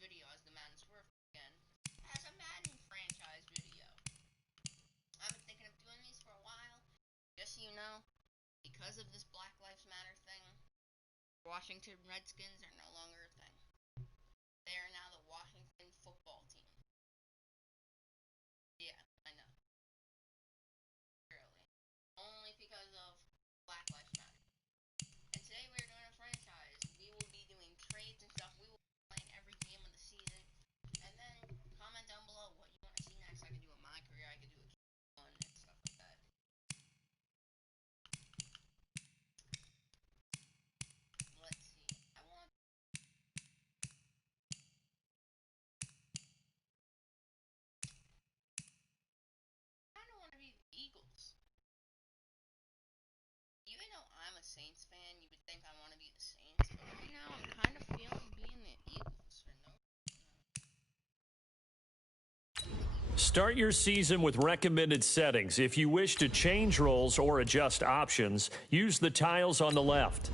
video as the Madden Swerve again as a Madden franchise video. I've been thinking of doing these for a while. Just so you know, because of this Black Lives Matter thing, Washington Redskins are no longer a thing. They are now the Washington football team. Yeah, I know. Really. Only because of Black Lives Matter. And today we're doing a franchise. We will be doing trades and stuff. We will be playing every game of the season. And then comment down below what you want to see next. I could do a my career, I could do a one and stuff like that. Let's see. I don't want to be the Eagles. Even though I'm a Saints fan, you would think I want to be the Saints, but right now I'm kind of feeling being the Eagles for no reason. Start your season with recommended settings. If you wish to change roles or adjust options, use the tiles on the left.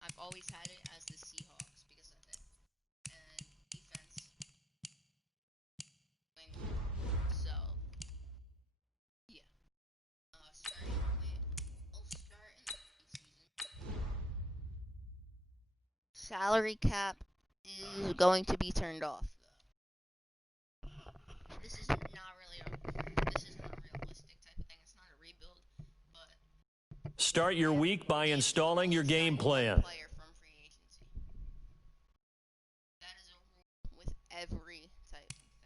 I've always had it as the Seahawks because of it. And defense. So, yeah. I'll start in the season. Salary cap is going to be turned off. This isn't a realistic type of thing. It's not a rebuild, but Start your week by installing your game plan. Player from free agency. That is a rule with every type of thing.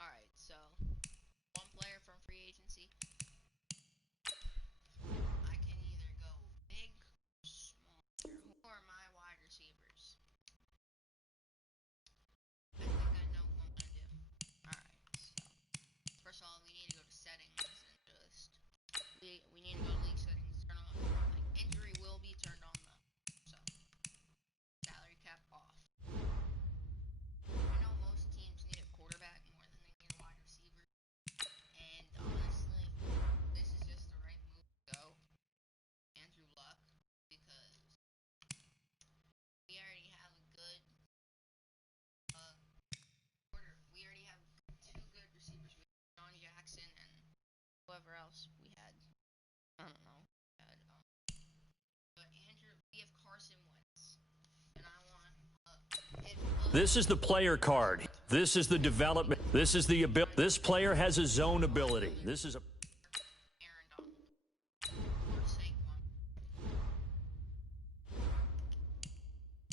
Alright, so one player from free agency. I can either go big or small. Who are my wide receivers? I think I know who I'm gonna do. Alright, so first of all we need to go to settings and just we need to go to league settings, turn on injury will be turned on though. So salary cap off. I know most teams need a quarterback more than they need a wide receiver. And honestly, this is just the right move to go. Andrew Luck, because we already have a good quarter. We already have two good receivers. We have John Jackson and whoever else we had. I don't know. But Andrew, we have Carson Wentz, and I want. This is the player card. This is the development. This is the ability. This player has a zone ability. This is a. Aaron Donald. Or Saquon.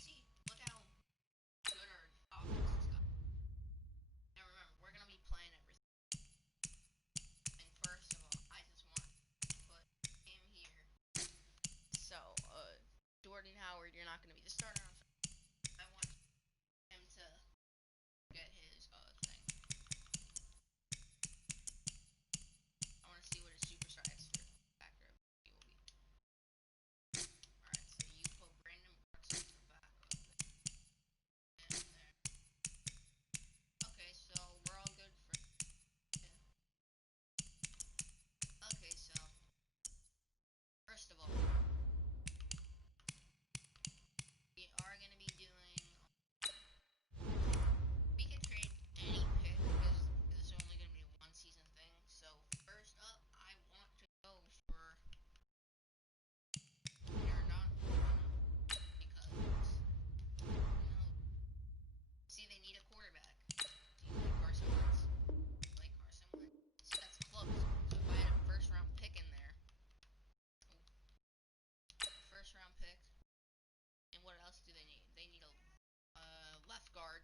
See, look how good our offense has got. Now remember, we're gonna be playing everything. And first of all, I just want to put him here. So, Jordan Howard, you're not gonna be the starter. I want him to get his thing. I want to see what his superstar expert factor ability will be. Alright, so you put Brandon Brooks as your backup. And there. Okay, so we're all good for. Yeah. Okay, so first of all, we are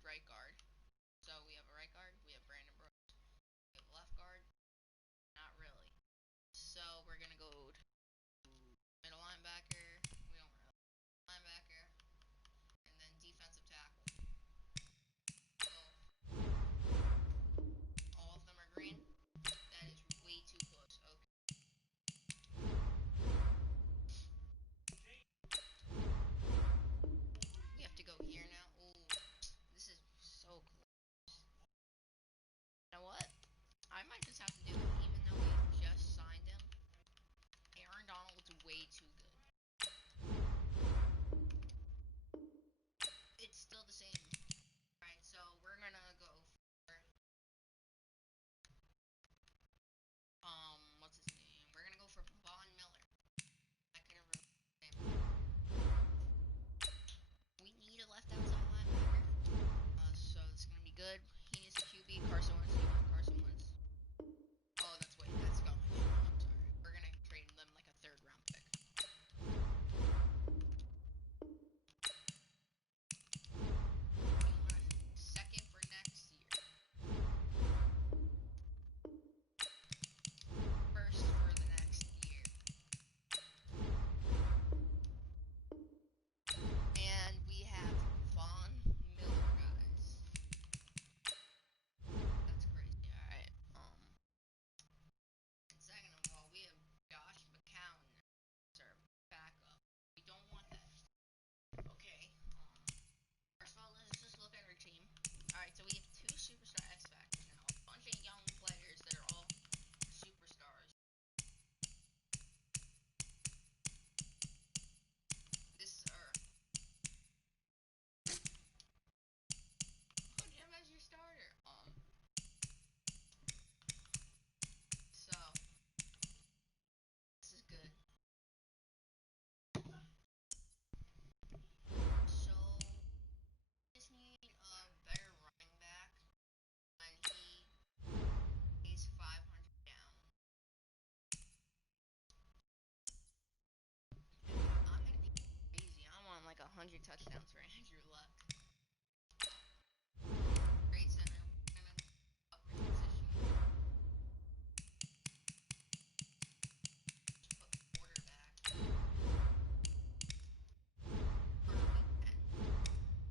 right guard. So we have a right guard, we have Brandon Brooks. We have a left guard, not really. So we're gonna go to middle linebacker. We don't really linebacker, and then defensive tackle. So all of them are green. That is way too close. Okay. We have to go here now. Ooh, this is so close. You know what? I might just have to do it, even though we just signed him. Aaron Donald's way too good. It's still the same. Alright, so we're gonna go for what's his name? We're gonna go for Von Miller. I can never remember his name. We need a left outside linebacker. So it's gonna be good. He needs a QB. Carson Wentz. Carson Wentz. Oh, that's gone. I'm sorry. We're gonna trade them like a 3rd round pick. We want a 2nd for next year. 1st for the next year. And we have Von Miller, guys. That's crazy. Alright. Second of all, we have Josh McCown as our backup. We don't want that. Okay. First of all, let's just look at our team. Alright, so we have 2 superstar X Factors now. A bunch of young players that are all superstars. This is our... Put him as your starter. So... This is good. So... Just need a better running back. And he's 500 down. I'm gonna be crazy. I want like 100 touchdowns for Andrew Luck. Great center. We're gonna upgrade position. Put quarterback.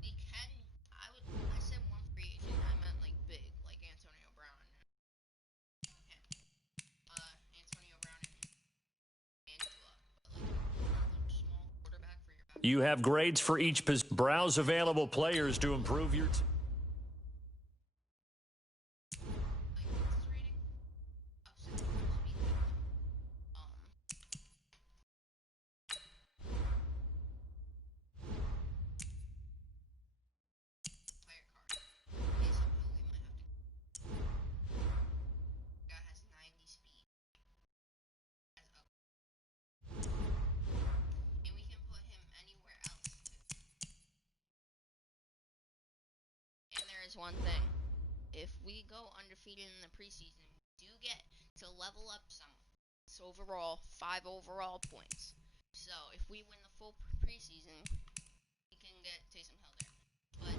We can. When I said one free agent, I meant like big, like Antonio Brown. Antonio Brown and Andrew Luck. But like a little small quarterback for your back. You have grades for each position. Browse available players to improve your team. Like, what's his rating? Upset. Player card. Okay, somehow we might have to. Guy has 90 speed. That's up. And we can put him anywhere else too. And there is one thing. If we go undefeated in the preseason, we do get to level up some. It's overall 5 overall points. So if we win the full preseason, we can get Taysom Hill there. But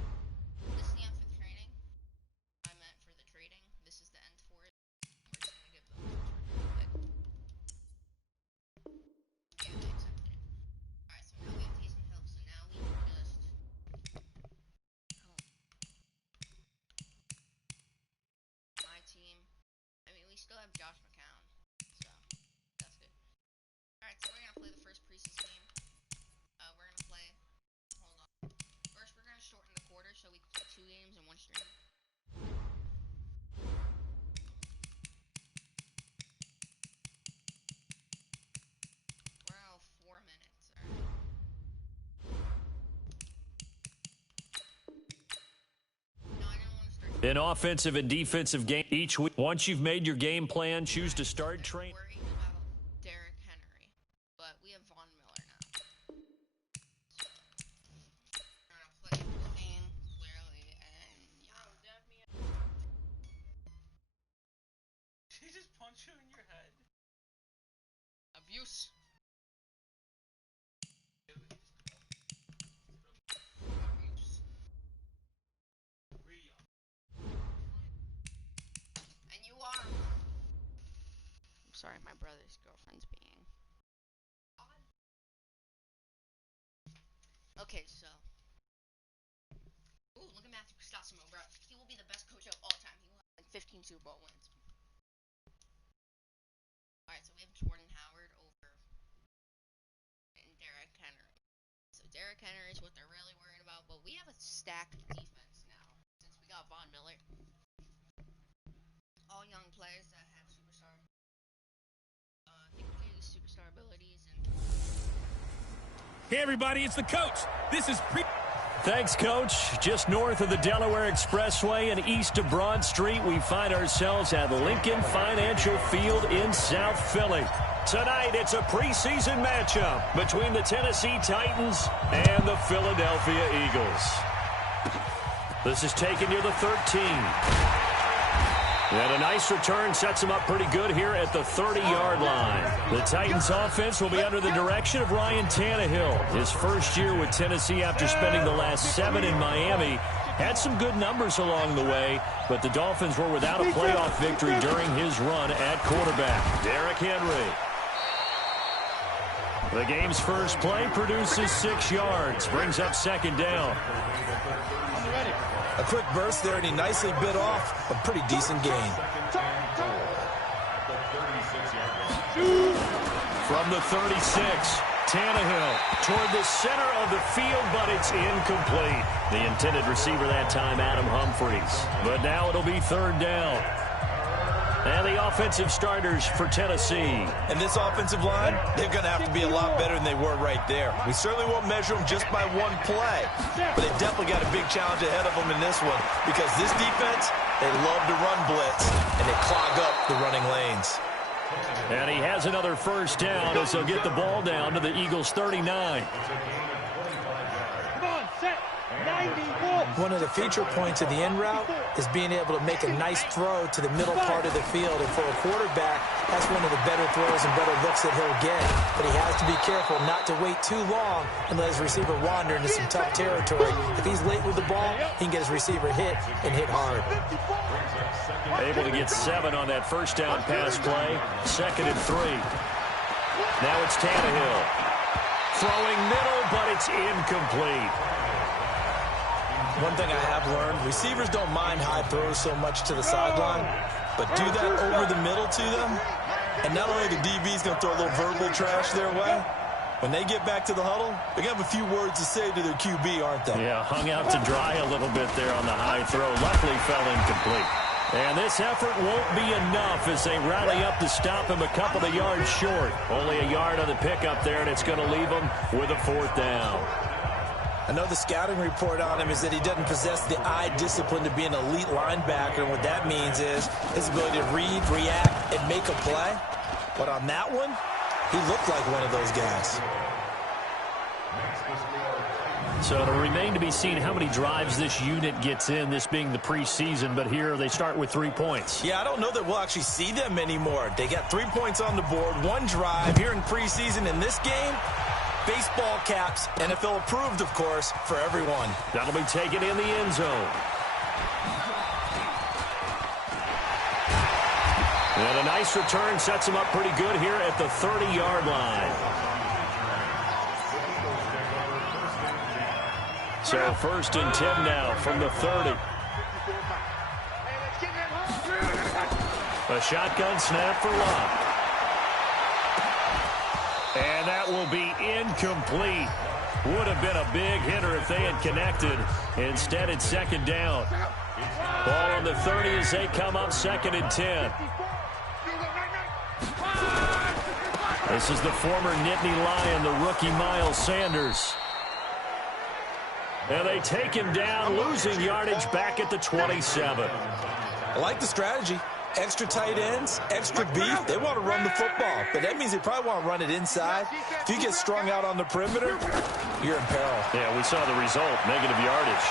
this is the end for the training. I meant for the trading. This is the end for it. We're just gonna give them a first round pick. Yeah, they accepted it. Alright, so now we have Taysom Hill. So now we can just my team. I mean, we still have Josh McCown, so that's good. Alright, so we're gonna play the first preseason game. We're gonna play. Hold on. First, we're gonna shorten the quarter so we can play 2 games in 1 stream. We're gonna go 4 minutes. Alright. No, I didn't want to start. An offensive and defensive game each week. Once you've made your game plan, choose to start training. Worried about Derrick Henry, but we have Von Miller now. So, we're gonna play the full game clearly, and yeah. She just punched you in your head. Abuse. Abuse. brother's girlfriend's being odd. Okay, so. Ooh, look at Matthew Cristasimo, bro. He will be the best coach of all time. He will have like 15 Super Bowl wins. Alright, so we have Jordan Howard over and Derrick Henry. So Derrick Henry is what they're really worried about, but we have a stacked defense now since we got Von Miller. All young players that have superstar abilities and. Hey everybody, it's the coach. This is Thanks, Coach. Just north of the Delaware Expressway and east of Broad Street, we find ourselves at Lincoln Financial Field in South Philly. Tonight, it's a preseason matchup between the Tennessee Titans and the Philadelphia Eagles. This is taken near the 13. And a nice return sets him up pretty good here at the 30-yard line. The Titans offense will be under the direction of Ryan Tannehill. His first year with Tennessee after spending the last 7 in Miami. Had some good numbers along the way, but the Dolphins were without a playoff victory during his run at quarterback. Derrick Henry. The game's first play produces 6 yards. Brings up second down. A quick burst there, and he nicely bit off a pretty decent gain. From the 36, Tannehill toward the center of the field, but it's incomplete. The intended receiver that time, Adam Humphries. But now it'll be third down. And the offensive starters for Tennessee. And this offensive line, they're going to have to be a lot better than they were right there. We certainly won't measure them just by one play, but they definitely got a big challenge ahead of them in this one because this defense, they love to run blitz, and they clog up the running lanes. And he has another first down as he'll get the ball down to the Eagles' 39. One of the feature points of the end route is being able to make a nice throw to the middle part of the field. And for a quarterback, that's one of the better throws and better looks that he'll get. But he has to be careful not to wait too long and let his receiver wander into some tough territory. If he's late with the ball, he can get his receiver hit and hit hard. Able to get 7 on that first down pass play. 2nd and 3. Now it's Tannehill. Throwing middle, but it's incomplete. One thing I have learned, receivers don't mind high throws so much to the sideline, but do that over the middle to them, and not only the DB's going to throw a little verbal trash their way, when they get back to the huddle, they're going to have a few words to say to their QB, aren't they? Yeah, hung out to dry a little bit there on the high throw. Luckily fell incomplete. And this effort won't be enough as they rally up to stop him a couple of yards short. Only a yard on the pickup there, and it's going to leave him with a 4th down. I know the scouting report on him is that he doesn't possess the eye discipline to be an elite linebacker. And what that means is his ability to read, react, and make a play. But on that one, he looked like one of those guys. So it'll remain to be seen how many drives this unit gets in, this being the preseason. But here they start with 3 points. Yeah, I don't know that we'll actually see them anymore. They got 3 points on the board, 1 drive here in preseason. In this game, baseball caps, NFL approved, of course, for everyone. That'll be taken in the end zone. And a nice return sets him up pretty good here at the 30-yard line. So 1st and 10 now from the 30. A shotgun snap for Locke. And that will be incomplete. Would have been a big hitter if they had connected. Instead, it's 2nd down. Ball on the 30 as they come up 2nd and 10. This is the former Nittany Lion, the rookie Miles Sanders. And they take him down, losing yardage back at the 27. I like the strategy. Extra tight ends, extra beef. They want to run the football, but that means they probably want to run it inside. If you get strung out on the perimeter, you're in peril. Yeah, we saw the result, negative yardage.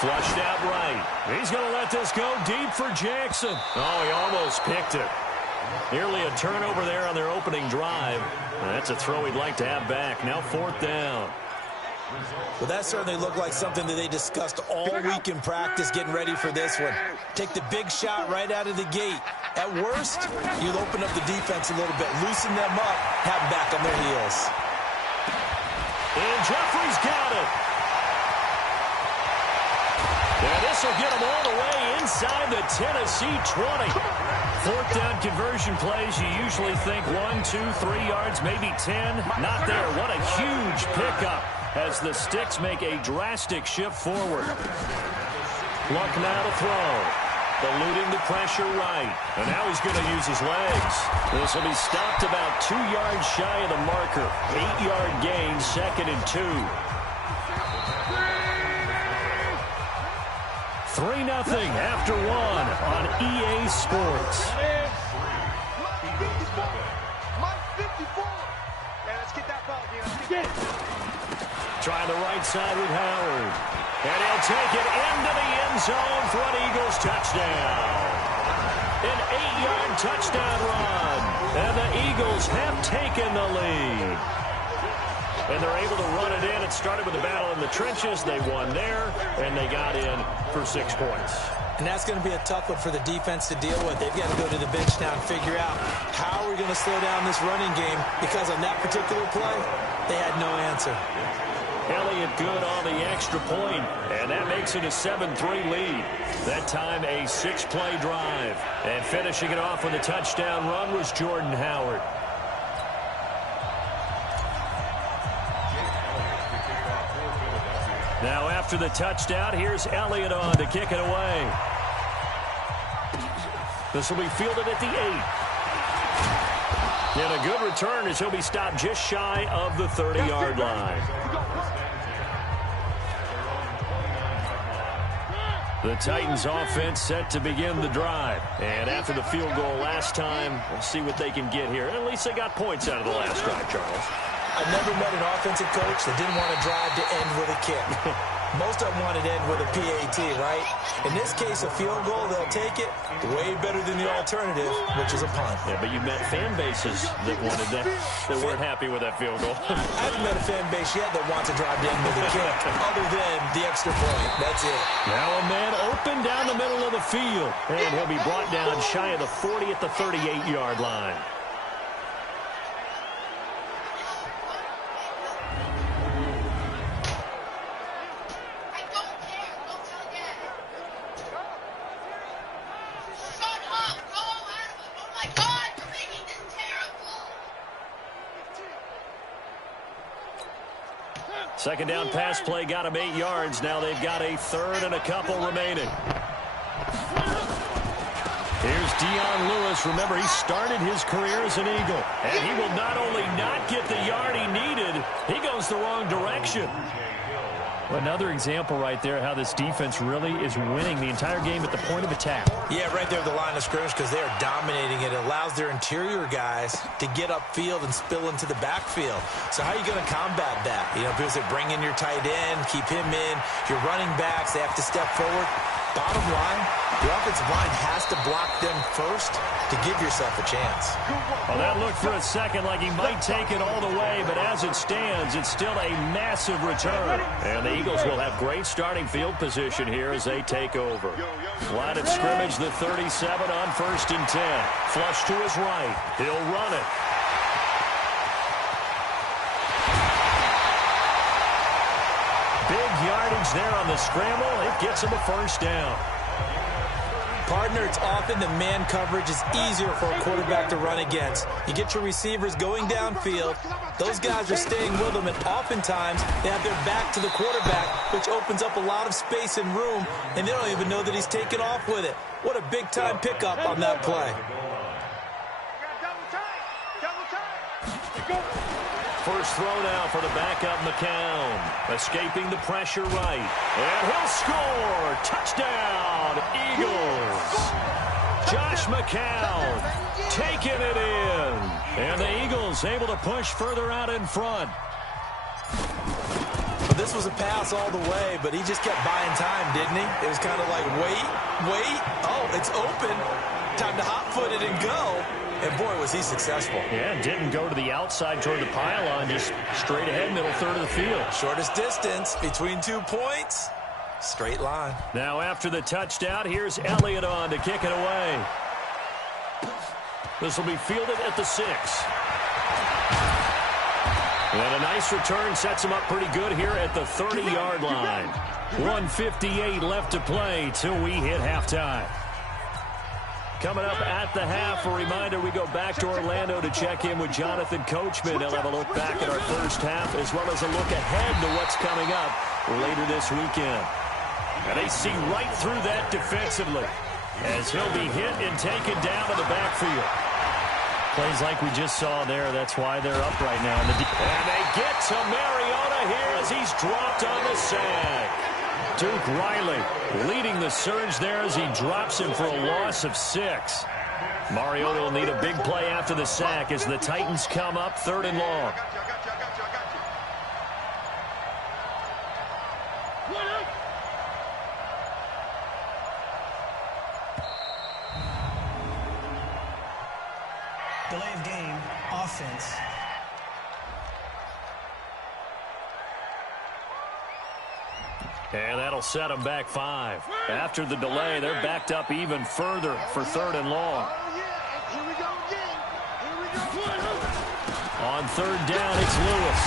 Flushed out right. He's going to let this go deep for Jackson. Oh, he almost picked it. Nearly a turnover there on their opening drive. That's a throw he'd like to have back. Now 4th down. Well, that certainly looked like something that they discussed all week in practice getting ready for this one. Take the big shot right out of the gate. At worst, you'll open up the defense a little bit, loosen them up, have them back on their heels. And Jeffrey's got it. And this will get them all the way inside the Tennessee 20. Fourth down conversion plays, you usually think 1, 2, 3 yards, maybe 10. Not there. What a huge pickup as the Sticks make a drastic shift forward. Luck now to throw. Eluding the pressure right. And now he's going to use his legs. This will be stopped about 2 yards shy of the marker. 8-yard gain, 2nd and 2. 3-0 after 1 on EA Sports. Trying the right side with Howard. And he'll take it into the end zone for an Eagles touchdown. An 8-yard touchdown run. And the Eagles have taken the lead. And they're able to run it in. It started with a battle in the trenches. They won there, and they got in for 6 points. And that's going to be a tough one for the defense to deal with. They've got to go to the bench now and figure out how are we going to slow down this running game, because on that particular play, they had no answer. Elliott good on the extra point, and that makes it a 7-3 lead. That time a 6-play drive. And finishing it off with a touchdown run was Jordan Howard. Now after the touchdown, here's Elliott on to kick it away. This will be fielded at the 8. And a good return as he'll be stopped just shy of the 30-yard line. The Titans offense set to begin the drive. And after the field goal last time, we'll see what they can get here. At least they got points out of the last drive, Charles. I've never met an offensive coach that didn't want to drive to end with a kick. Most of them wanted to end with a PAT, right? In this case, a field goal, they'll take it. Way better than the alternative, which is a punt. Yeah, but you met fan bases that wanted that, that weren't happy with that field goal. I haven't met a fan base yet that wants to drive to end with a kick, other than the extra point. That's it. Now a man open down the middle of the field. And he'll be brought down shy of the 40 at the 38-yard line. Second down pass play got him 8 yards. Now they've got a third and a couple remaining. Here's Dion Lewis. Remember, he started his career as an Eagle. And he will not only not get the yard he needed, he goes the wrong direction. Another example right there how this defense really is winning the entire game at the point of attack. Yeah, right there at the line of scrimmage, because they are dominating it. It allows their interior guys to get upfield and spill into the backfield. So how are you going to combat that? You know, because they bring in your tight end, keep him in. Your running backs, they have to step forward. Bottom line, the offensive line has to block them first to give yourself a chance. Well, that looked for a second like he might take it all the way, but as it stands, it's still a massive return. And the Eagles will have great starting field position here as they take over. Line of scrimmage, the 37 on 1st and 10. Flush to his right. He'll run it. Big yardage there on the scramble. It gets him a first down. Partner, it's often the man coverage is easier for a quarterback to run against. You get your receivers going downfield. Those guys are staying with them, and oftentimes they have their back to the quarterback, which opens up a lot of space and room, and they don't even know that he's taken off with it. What a big-time pickup on that play. First throw now for the backup McCown. Escaping the pressure right. And he'll score. Touchdown, Eagles. Josh McCown taking it in. And the Eagles able to push further out in front. Well, this was a pass all the way, but he just kept buying time, didn't he? It was kind of like, wait. Oh, it's open. Time to hot-foot it and go. And boy, was he successful. Yeah, didn't go to the outside toward the pylon, just straight ahead, middle third of the field. Shortest distance between 2 points. Straight line. Now after the touchdown, here's Elliott on to kick it away. This will be fielded at the 6. And a nice return sets him up pretty good here at the 30-yard line. 1:58 left to play till we hit halftime. Coming up at the half, a reminder, we go back to Orlando to check in with Jonathan Coachman. He'll have a look back at our first half as well as a look ahead to what's coming up later this weekend. And they see right through that defensively as he'll be hit and taken down to the backfield. Plays like we just saw there. That's why they're up right now. And they get to Mariota here as he's dropped on the sack. Duke Riley leading the surge there as he drops him for a loss of 6. Mariota will need a big play after the sack as the Titans come up 3rd and long. Delay of game, offense. And that'll set them back 5. After the delay, they're backed up even further for 3rd and long. On 3rd down, it's Lewis.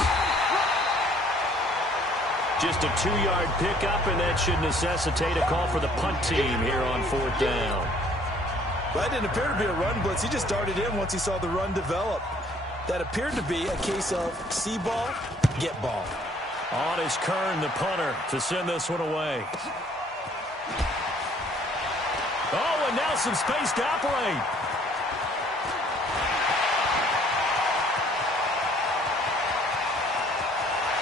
Just a 2-yard pickup, and that should necessitate a call for the punt team here on 4th down. That didn't appear to be a run blitz. He just darted in once he saw the run develop. That appeared to be a case of see ball, get ball. On is Kern, the punter, to send this one away. Oh, and now some space to operate.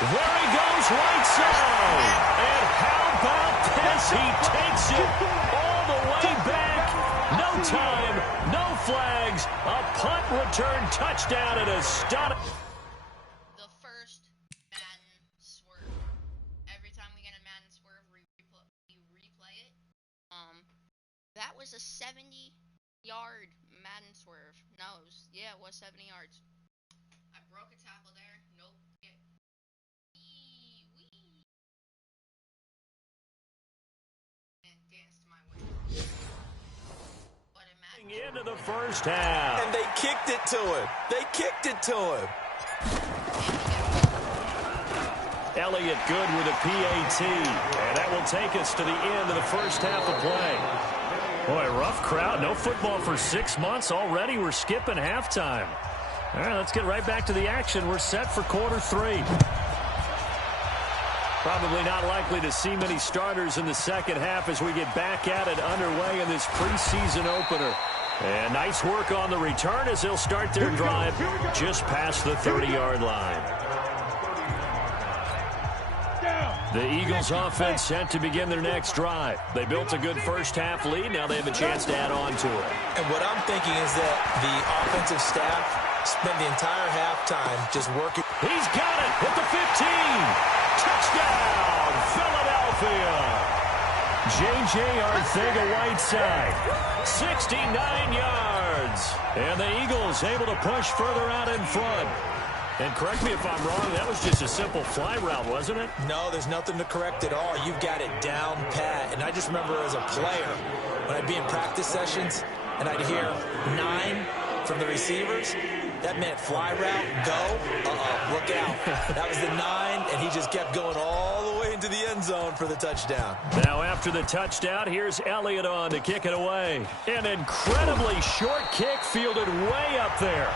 There he goes, right side. And how about this? He takes it all the way back. No time, no flags. A punt return touchdown and a stun. The first Madden swerve. Every time we get a Madden swerve, we replay it. That was a 70-yard Madden swerve. No, it was 70 yards. I broke a tackle there. Nope. And danced my way. But Into the first half. And they kicked it to him. They kicked it to him. Elliott good with a PAT. And that will take us to the end of the first half of play. Boy, rough crowd. No football for 6 months already. We're skipping halftime. All right, let's get right back to the action. We're set for quarter 3. Probably not likely to see many starters in the second half as we get back at it underway in this preseason opener. And nice work on the return as they'll start their drive just past the 30-yard line. The Eagles offense set to begin their next drive. They built a good first half lead. Now they have a chance to add on to it. And what I'm thinking is that the offensive staff spent the entire halftime just working. He's got it at the 15. Touchdown, Philadelphia. J.J. Arcega-Whiteside, 69 yards. And the Eagles able to push further out in front. And correct me if I'm wrong, that was just a simple fly route, wasn't it? No, there's nothing to correct at all. You've got it down pat. And I just remember as a player, when I'd be in practice sessions and I'd hear 9 from the receivers, that meant fly route, go, look out. That was the 9, and he just kept going all the way into the end zone for the touchdown. Now after the touchdown, here's Elliott on to kick it away. An incredibly short kick fielded way up there.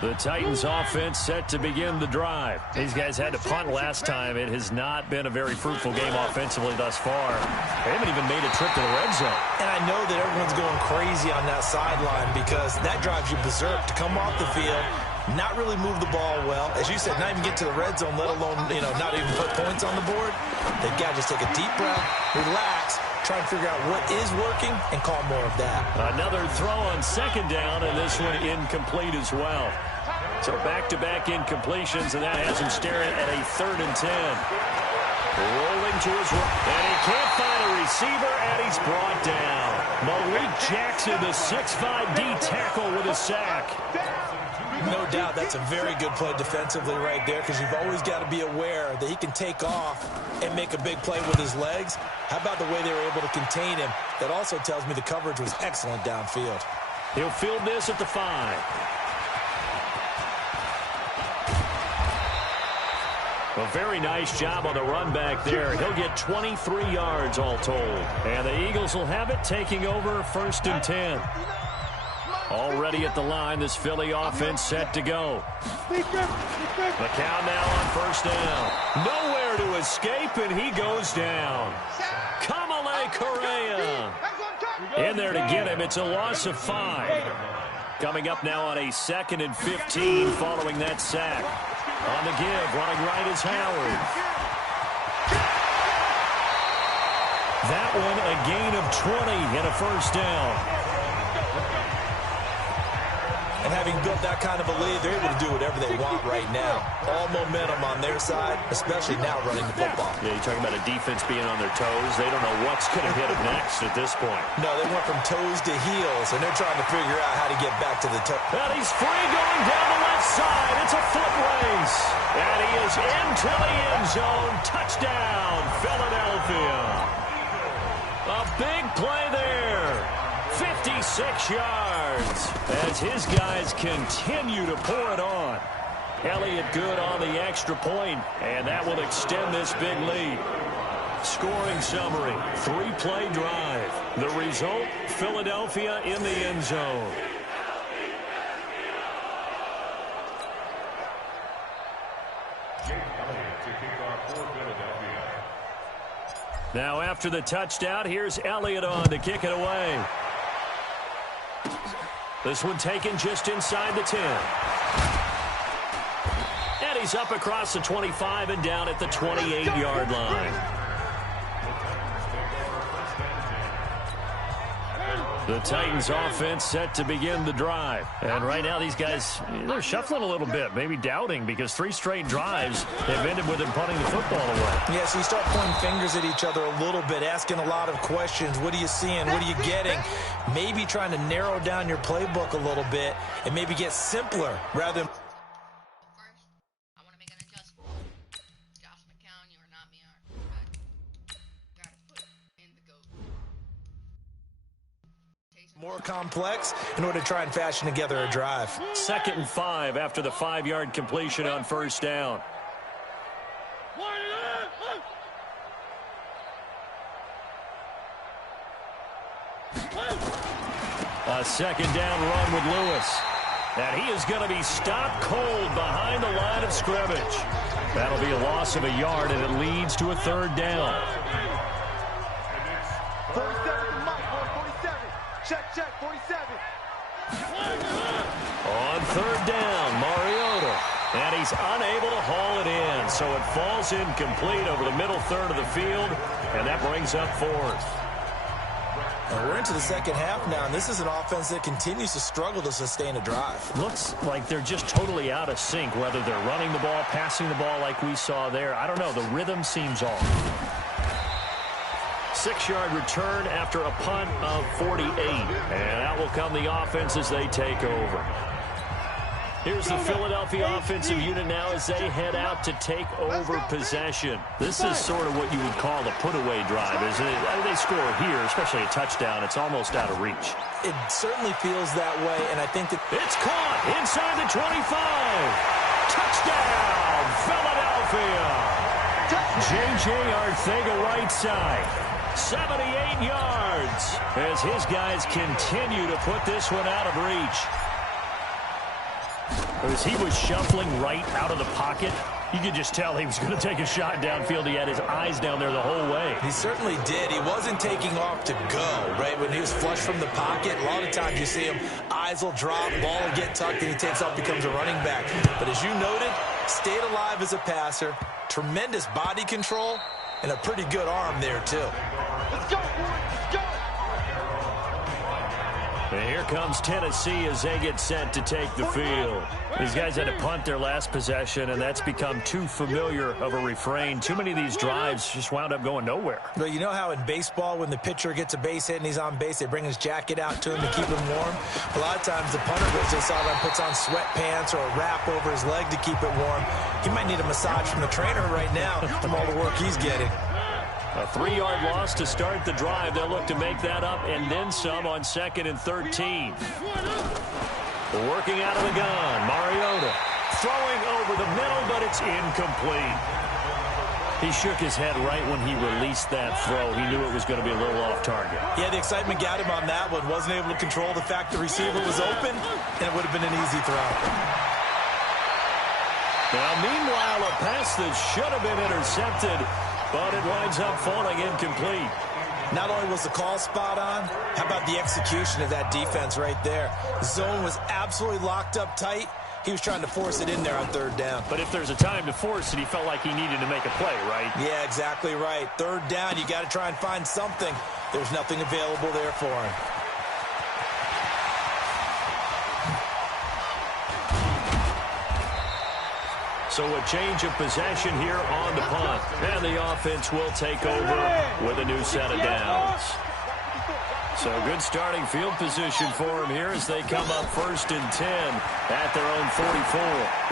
The Titans offense set to begin the drive. These guys had to punt last time. It has not been a very fruitful game offensively thus far. They haven't even made a trip to the red zone. And I know that everyone's going crazy on that sideline because that drives you berserk to come off the field, not really move the ball well. As you said, not even get to the red zone, let alone, not even put points on the board. They've got to just take a deep breath, relax, try and figure out what is working and call more of that. Another throw on second down, and this one incomplete as well. So back-to-back incompletions, and that has him staring at a 3rd and 10. Rolling to his right. And he can't find a receiver, and he's brought down. Malik Jackson, the 6'5" D tackle with a sack. No doubt that's a very good play defensively right there, because you've always got to be aware that he can take off and make a big play with his legs. How about the way they were able to contain him? That also tells me the coverage was excellent downfield. He'll field this at the 5. A very nice job on the run back there. He'll get 23 yards all told. And the Eagles will have it, taking over 1st and 10. Already at the line, this Philly offense set to go. McCown now on 1st down. Nowhere to escape, and he goes down. Kamale Correa in there to get him. It's a loss of 5. Coming up now on a 2nd and 15 following that sack. On the give, running right is Howard. That one a gain of 20 and a 1st down. And having built that kind of a lead, they're able to do whatever they want right now. All momentum on their side, especially now running the football. Yeah, you're talking about a defense being on their toes. They don't know what's going to hit them next at this point. No, they went from toes to heels, and they're trying to figure out how to get back to the toe. And he's free going down the left side. It's a foot race. And he is into the end zone. Touchdown, Philadelphia. A big play there. 56 yards as his guys continue to pour it on. Elliott good on the extra point, and that will extend this big lead. Scoring summary, 3-play drive. The result, Philadelphia in the end zone. Now after the touchdown, here's Elliott on to kick it away. This one taken just inside the 10. And he's up across the 25 and down at the 28-yard line. The Titans offense set to begin the drive. And right now these guys, they're shuffling a little bit, maybe doubting, because 3 straight drives have ended with them punting the football away. Yeah, so you start pointing fingers at each other a little bit, asking a lot of questions. What are you seeing? What are you getting? Maybe trying to narrow down your playbook a little bit and maybe get simpler rather than... First, I want to make an adjustment. Josh McCown, you are not me. Gotta put in the goat. more complex in order to try and fashion together a drive. 2nd and 5 after the 5-yard completion on 1st down. A 2nd down run with Lewis. And he is going to be stopped cold behind the line of scrimmage. That'll be a loss of a yard, and it leads to a 3rd down. 47 to Mike, 47. Check, 47. On 3rd down, Mariota. And he's unable to haul it in. So it falls incomplete over the middle third of the field. And that brings up 4th. And we're into the second half now, and this is an offense that continues to struggle to sustain a drive. Looks like they're just totally out of sync, whether they're running the ball, passing the ball like we saw there. I don't know. The rhythm seems off. 6-yard return after a punt of 48. And out will come the offense as they take over. Here's the Philadelphia offensive unit now as they head out to take over possession. This is sort of what you would call the put-away drive, isn't it? They score here, especially a touchdown. It's almost out of reach. It certainly feels that way, and I think that... It's caught inside the 25. Touchdown, Philadelphia. J.J. Arcega-Whiteside, 78 yards, as his guys continue to put this one out of reach. As he was shuffling right out of the pocket, you could just tell he was going to take a shot downfield. He had his eyes down there the whole way. He certainly did. He wasn't taking off to go, right? When he was flush from the pocket, a lot of times you see him, eyes will drop, ball will get tucked, and he takes off, becomes a running back. But as you noted, stayed alive as a passer, tremendous body control, and a pretty good arm there, too. Let's go, boys. Let's go. And here Here comes Tennessee as they get set to take the field. These guys had to punt their last possession, and that's become too familiar of a refrain. Too many of these drives just wound up going nowhere. Well, you know how in baseball, when the pitcher gets a base hit and he's on base, they bring his jacket out to him to keep him warm? A lot of times the punter goes to the sideline, puts on sweatpants or a wrap over his leg to keep it warm. He might need a massage from the trainer right now from all the work he's getting. A 3-yard loss to start the drive. They'll look to make that up and then some on 2nd and 13. Working out of the gun, Mariota throwing over the middle, but it's incomplete. He shook his head right when he released that throw. He knew it was going to be a little off target. Yeah, the excitement got him on that one. Wasn't able to control the fact the receiver was open, and it would have been an easy throw. Now, meanwhile, a pass that should have been intercepted, but it winds up falling incomplete. Not only was the call spot on, how about the execution of that defense right there? The zone was absolutely locked up tight. He was trying to force it in there on 3rd down. But if there's a time to force it, he felt like he needed to make a play, right? Yeah, exactly right. 3rd down, you got to try and find something. There's nothing available there for him. So a change of possession here on the punt. And the offense will take over with a new set of downs. So good starting field position for him here as they come up 1st and 10 at their own 44.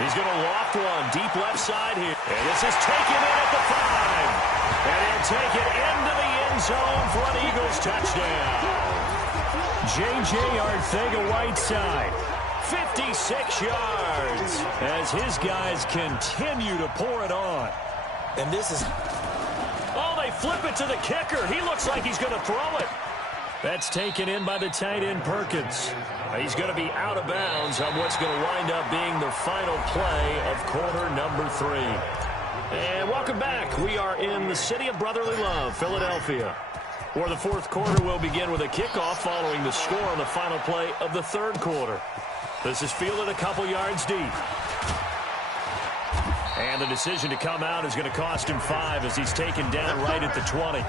He's going to loft one deep left side here. And this is taken in at the 5. And he'll take it into the end zone for an Eagles touchdown. J.J. Arcega-Whiteside, 56 yards as his guys continue to pour it on. And this is... Oh, they flip it to the kicker. He looks like he's going to throw it. That's taken in by the tight end Perkins. He's going to be out of bounds on what's going to wind up being the final play of quarter number 3. And welcome back. We are in the city of brotherly love, Philadelphia, where the 4th quarter will begin with a kickoff following the score on the final play of the 3rd quarter. This is fielded a couple yards deep. And the decision to come out is going to cost him 5 as he's taken down right at the 20.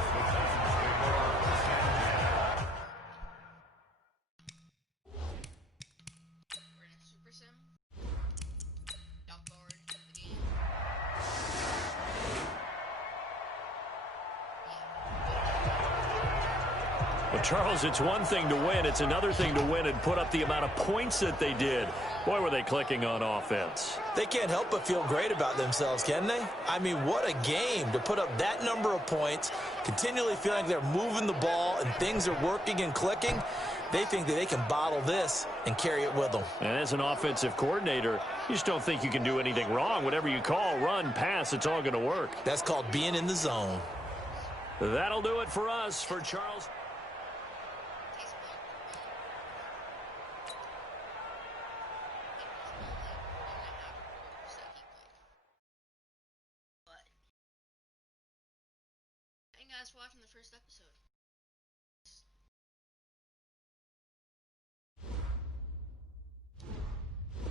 Charles, it's one thing to win. It's another thing to win and put up the amount of points that they did. Boy, were they clicking on offense. They can't help but feel great about themselves, can they? I mean, what a game to put up that number of points, continually feeling like they're moving the ball and things are working and clicking. They think that they can bottle this and carry it with them. And as an offensive coordinator, you just don't think you can do anything wrong. Whatever you call, run, pass, it's all going to work. That's called being in the zone. That'll do it for us. For Charles... Guys, watching the first episode.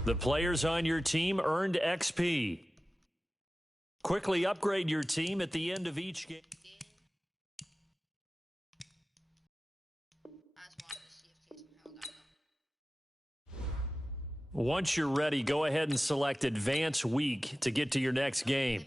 The players on your team earned XP. Quickly upgrade your team at the end of each game. Once you're ready, go ahead and select Advance Week to get to your next game.